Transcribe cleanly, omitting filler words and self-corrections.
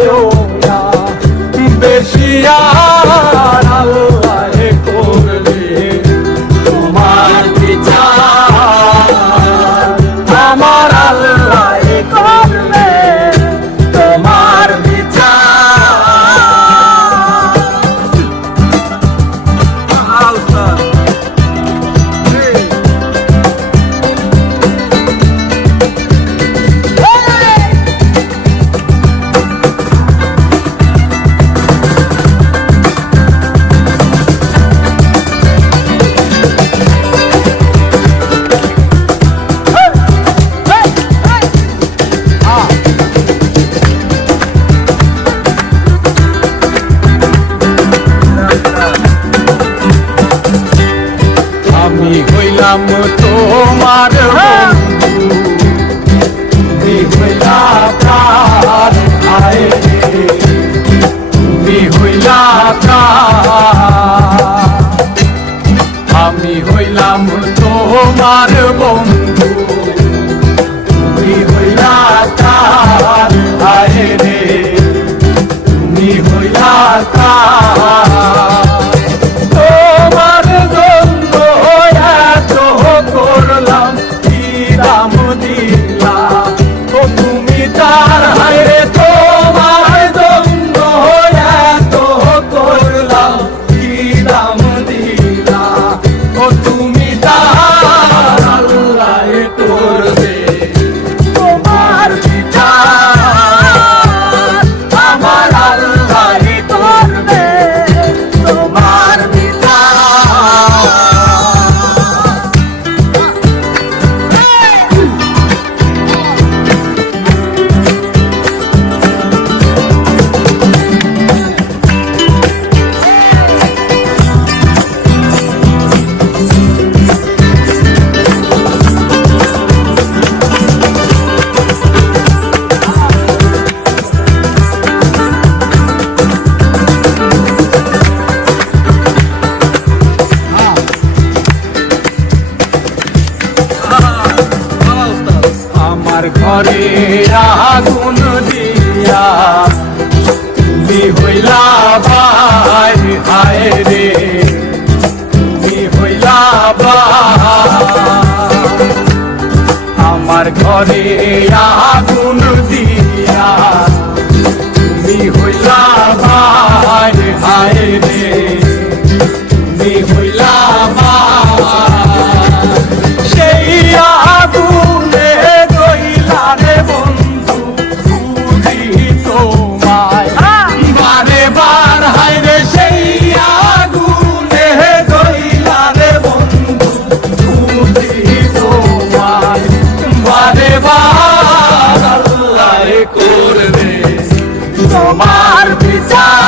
যায় না বেশি আর আল্লাহ করবে তোমার বিচার আমার আল্লাহ করবে তোমার আমি হইলাম তোমার বন্ধু তুমি হইলা প্রাণ আয় তুমি হইলা প্রাণ আমি হইলাম তোমার বন্ধু তুমি হইলা প্রাণ আয় রে তুমি হইলা প্রাণ করলাম কি দাম দিলা ও তুমি তার হায়রে তোমার জন্য এত করলাম কি দাম দিলা ও তুমি তার আল্লাহ করবে তোমার বিচার আমার আল্লাহ করবে তোমার ঘরে আগুন দিয়া তুমি হইলা ভাই হায় রে তুমি হইলা আমার ঘরে আগুন দিয়া তুমি হইলা ভাই হায় রে তুমি হইলা সেই আগুনে বন্ধু বুঝি তোমায় বারে বার হায়রে সেই আগুনে দইলা রে বন্ধু বুঝি তোমায় বারে বার আল্লাহ করবে তোমার বিচার